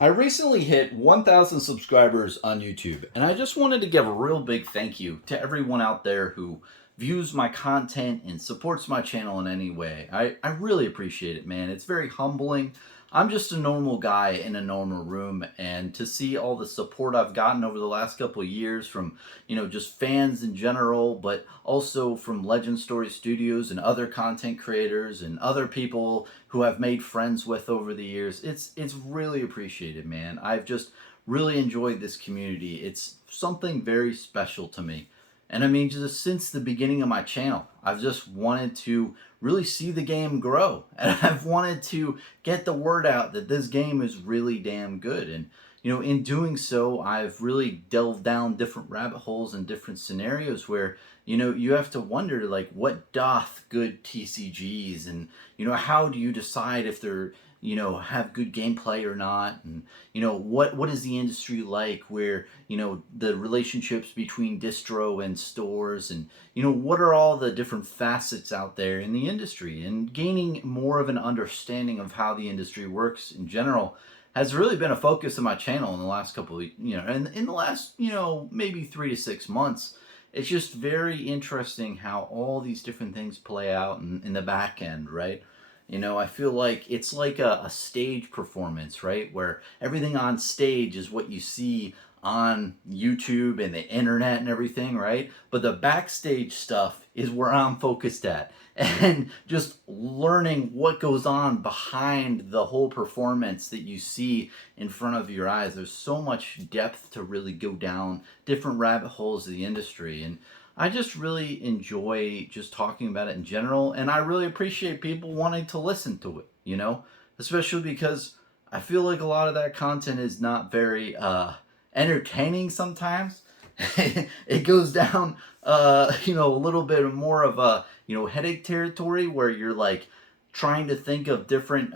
I recently hit 1,000 subscribers on YouTube, and I just wanted to give a real big thank you to everyone out there who views my content and supports my channel in any way. I really appreciate it, man. It's very humbling. I'm just a normal guy in a normal room, and to see all the support I've gotten over the last couple of years from, just fans in general, but also from Legend Story Studios and other content creators and other people who I've made friends with over the years. It's really appreciated, man. I've just really enjoyed this community. It's something very special to me. And I mean, just since the beginning of my channel, I've just wanted to really see the game grow. And I've wanted to get the word out that this game is really damn good. And, in doing so, I've really delved down different rabbit holes and different scenarios where, you have to wonder, like, what doth good TCGs? And, how do you decide if they're, have good gameplay or not? And, what is the industry like where, the relationships between distro and stores, and, what are all the different facets out there in the industry? And gaining more of an understanding of how the industry works in general has really been a focus of my channel in the last couple of, and in the last, maybe 3 to 6 months. It's just very interesting how all these different things play out in the back end, right? I feel like it's like a stage performance, right? Where everything on stage is what you see on YouTube and the internet and everything, right? But the backstage stuff is where I'm focused at. And just learning what goes on behind the whole performance that you see in front of your eyes. There's so much depth to really go down different rabbit holes of the industry. And I just really enjoy just talking about it in general, and I really appreciate people wanting to listen to it, especially because I feel like a lot of that content is not very entertaining sometimes. It goes down, a little bit more of a, headache territory where you're like trying to think of different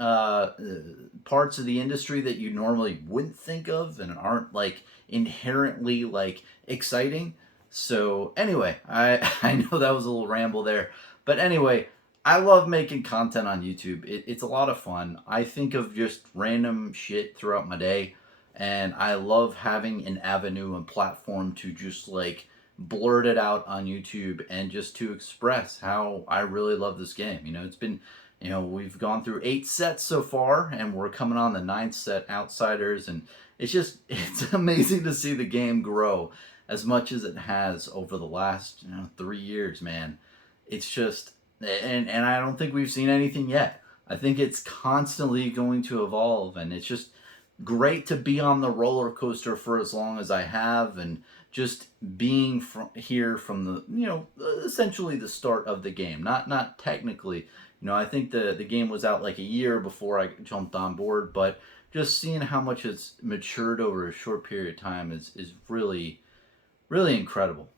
parts of the industry that you normally wouldn't think of and aren't like inherently like exciting. So anyway, I know that was a little ramble there, but anyway, I love making content on YouTube. It's a lot of fun. I think of just random shit throughout my day, and I love having an avenue and platform to just like blurt it out on YouTube and just to express how I really love this game. It's been, we've gone through 8 sets so far, and we're coming on the ninth set, Outsiders, and it's amazing to see the game grow as much as it has over the last 3 years, man. It's just, and I don't think we've seen anything yet. I think it's constantly going to evolve, and it's just great to be on the roller coaster for as long as I have, and just being here from the essentially the start of the game. Not technically. I think the game was out like a year before I jumped on board, but just seeing how much it's matured over a short period of time is really really incredible.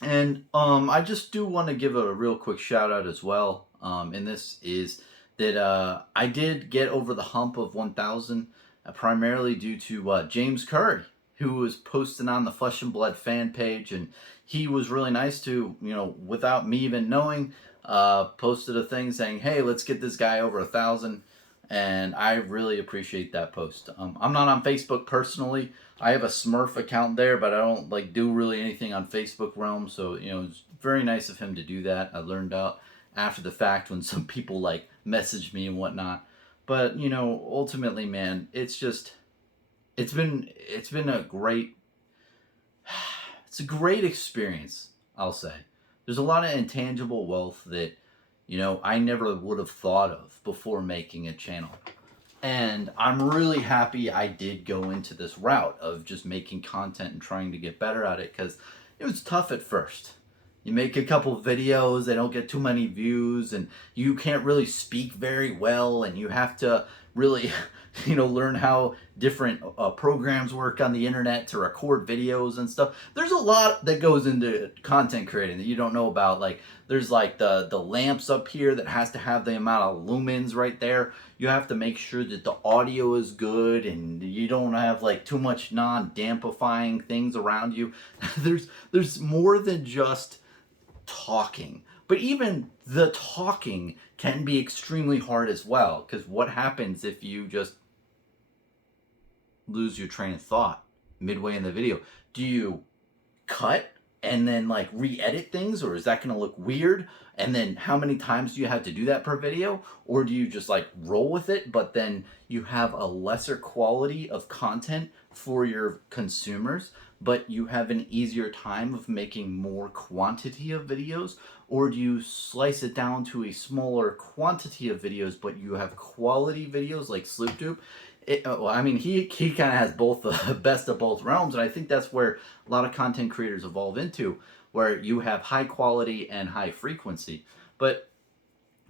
And I just do want to give a real quick shout out as well. And this is that I did get over the hump of 1,000 primarily due to James Curry, who was posting on the Flesh and Blood fan page, and he was really nice to, without me even knowing, posted a thing saying, "Hey, let's get this guy over 1,000." And I really appreciate that post. I'm not on Facebook personally. I have a Smurf account there, but I don't like do really anything on Facebook realm. So it's very nice of him to do that. I learned out after the fact when some people like messaged me and whatnot. But ultimately, man, it's been a great it's a great experience. I'll say there's a lot of intangible wealth that I never would have thought of before making a channel. And I'm really happy I did go into this route of just making content and trying to get better at it, because it was tough at first. You make a couple videos, they don't get too many views, and you can't really speak very well, and you have to really, learn how different programs work on the internet to record videos and stuff. There's a lot that goes into content creating that you don't know about. Like, there's like the lamps up here that has to have the amount of lumens right there. You have to make sure that the audio is good and you don't have like too much non-dampifying things around you. There's more than just talking. But even the talking can be extremely hard as well, because what happens if you just lose your train of thought midway in the video? Do you cut and then like re-edit things, or is that going to look weird? And then how many times do you have to do that per video? Or do you just like roll with it, but then you have a lesser quality of content for your consumers, but you have an easier time of making more quantity of videos? Or do you slice it down to a smaller quantity of videos, but you have quality videos like Sloop Dupe? Well, I mean, he kind of has both the best of both realms, and I think that's where a lot of content creators evolve into, where you have high quality and high frequency. But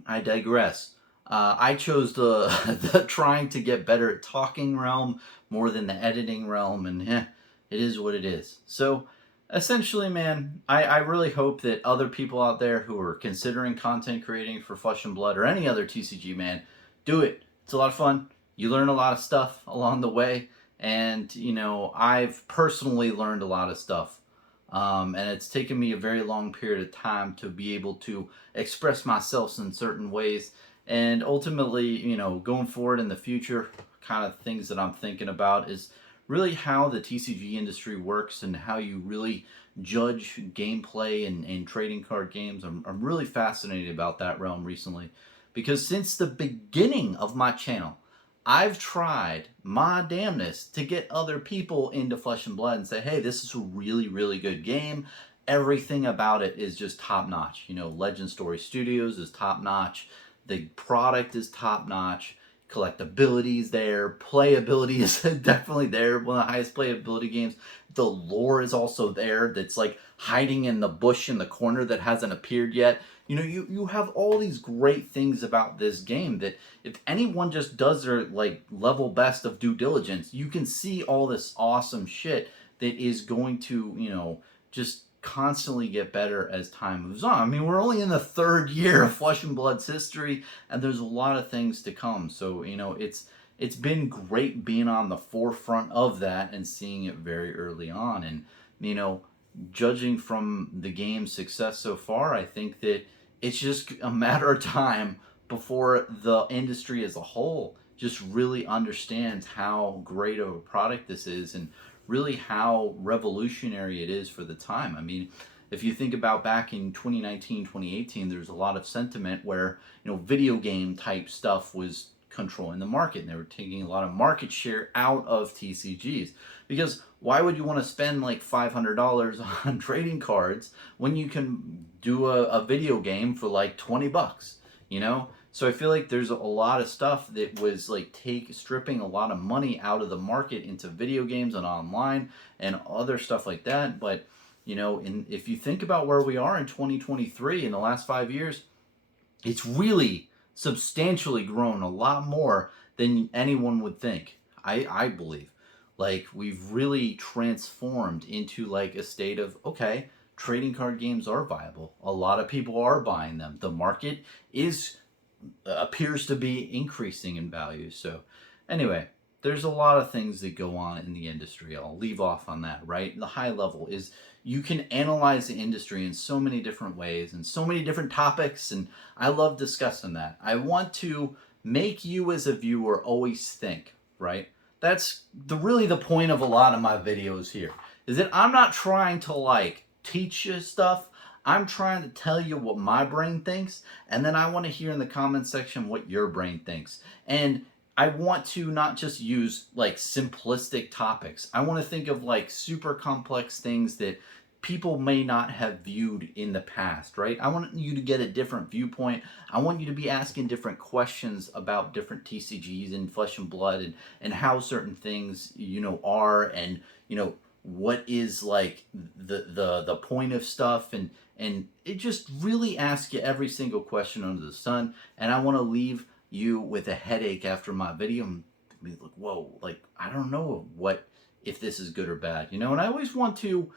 I digress. I chose the, the trying to get better at talking realm more than the editing realm, and it is what it is. So essentially, man, I really hope that other people out there who are considering content creating for Flesh and Blood or any other TCG, man, do it. It's a lot of fun. You learn a lot of stuff along the way, and you know, I've personally learned a lot of stuff, and it's taken me a very long period of time to be able to express myself in certain ways. And ultimately, you know, going forward in the future, kind of things that I'm thinking about is really how the TCG industry works and how you really judge gameplay and trading card games. I'm really fascinated about that realm recently, because since the beginning of my channel, I've tried my damnedest to get other people into Flesh and Blood and say, hey, this is a really, really good game. Everything about it is just top notch. You know, Legend Story Studios is top notch. The product is top notch. Collectability is there. Playability is definitely there. One of the highest playability games. The lore is also there. That's like hiding in the bush in the corner that hasn't appeared yet. You know, you have all these great things about this game that if anyone just does their like level best of due diligence, you can see all this awesome shit that is going to, you know, just constantly get better as time moves on. I mean, we're only in the 3rd year of Flesh and Blood's history, and there's a lot of things to come. So, you know, it's been great being on the forefront of that and seeing it very early on. And, you know, judging from the game's success so far, I think that it's just a matter of time before the industry as a whole just really understands how great of a product this is and really how revolutionary it is for the time. I mean, if you think about back in 2019, 2018, there's a lot of sentiment where, you know, video game type stuff was controlling the market, and they were taking a lot of market share out of TCGs. Because why would you want to spend like $500 on trading cards when you can do a video game for like $20, you know? So I feel like there's a lot of stuff that was like stripping a lot of money out of the market into video games and online and other stuff like that. But, you know, if you think about where we are in 2023 in the last 5 years, it's really substantially grown a lot more than anyone would think. I believe. Like, we've really transformed into like a state of, okay, trading card games are viable. A lot of people are buying them. The market appears to be increasing in value. So anyway, there's a lot of things that go on in the industry. I'll leave off on that, right? The high level is you can analyze the industry in so many different ways and so many different topics, and I love discussing that. I want to make you as a viewer always think, right? That's really the point of a lot of my videos here, is that I'm not trying to like teach you stuff. I'm trying to tell you what my brain thinks, and then I want to hear in the comment section what your brain thinks. And I want to not just use like simplistic topics. I want to think of like super complex things that people may not have viewed in the past, right? I want you to get a different viewpoint. I want you to be asking different questions about different TCGs and Flesh and Blood and how certain things, you know, are, and, you know, what is like the point of stuff, and it just really asks you every single question under the sun. And I want to leave you with a headache after my video and be like, whoa, like, I don't know what, if this is good or bad, you know? And I always want to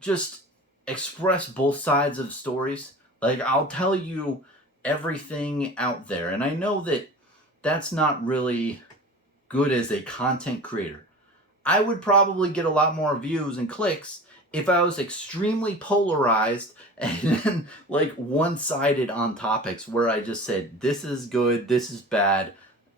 just express both sides of stories. Like, I'll tell you everything out there, and I know that that's not really good as a content creator. I would probably get a lot more views and clicks if I was extremely polarized and like one-sided on topics where I just said, this is good, this is bad,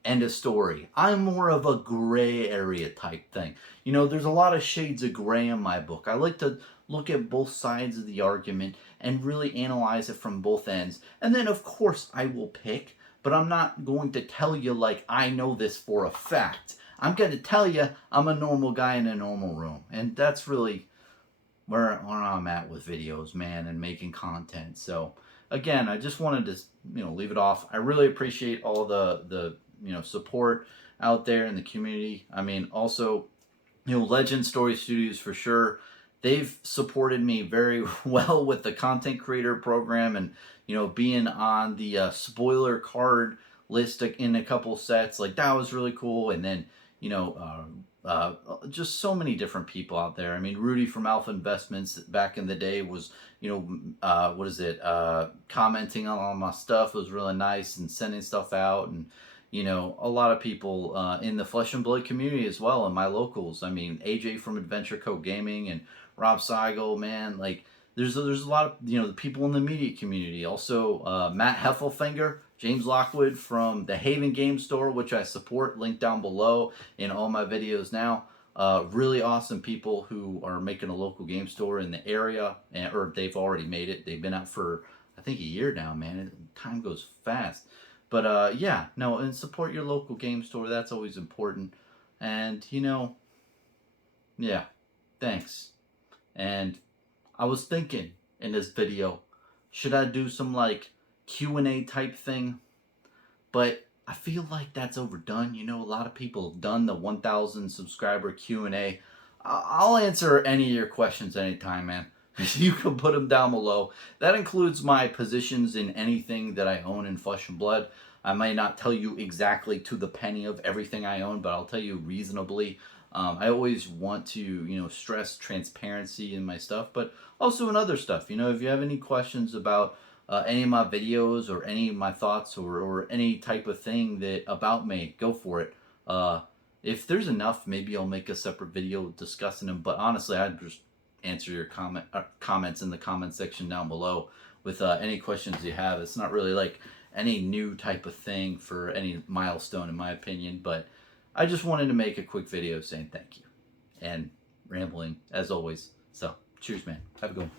end of story. I'm more of a gray area type thing. You know, there's a lot of shades of gray in my book. I like to look at both sides of the argument and really analyze it from both ends. And then, of course, I will pick, but I'm not going to tell you like I know this for a fact. I'm going to tell you I'm a normal guy in a normal room. And that's really where I'm at with videos, man, and making content. So, again, I just wanted to, leave it off. I really appreciate all the support out there in the community. I mean, also, Legend Story Studios for sure. They've supported me very well with the content creator program, and being on the spoiler card list in a couple sets. Like, that was really cool. And then just so many different people out there. I mean, Rudy from Alpha Investments back in the day was, commenting on all my stuff. It was really nice, and sending stuff out. And, a lot of people in the Flesh and Blood community as well, and my locals. I mean, AJ from Adventure Code Gaming and Rob Seigel, man, like, there's a lot of, the people in the media community. Also, Matt Heffelfinger, James Lockwood from the Haven Game Store, which I support, linked down below in all my videos now. Really awesome people who are making a local game store in the area, or they've already made it. They've been out for, I think, a year now, man. Time goes fast. But and support your local game store. That's always important. And, thanks. And I was thinking in this video, should I do some like Q&A type thing? But I feel like that's overdone. A lot of people have done the 1,000 subscriber Q&A. I'll answer any of your questions anytime, man. You can put them down below. That includes my positions in anything that I own in Flesh and Blood. I might not tell you exactly to the penny of everything I own, but I'll tell you reasonably. I always want to, stress transparency in my stuff, but also in other stuff. If you have any questions about any of my videos or any of my thoughts or any type of thing about me, go for it. If there's enough, maybe I'll make a separate video discussing them. But honestly, I'd just answer your comments in the comment section down below with any questions you have. It's not really like any new type of thing for any milestone, in my opinion, but I just wanted to make a quick video saying thank you and rambling as always. So cheers, man. Have a good one.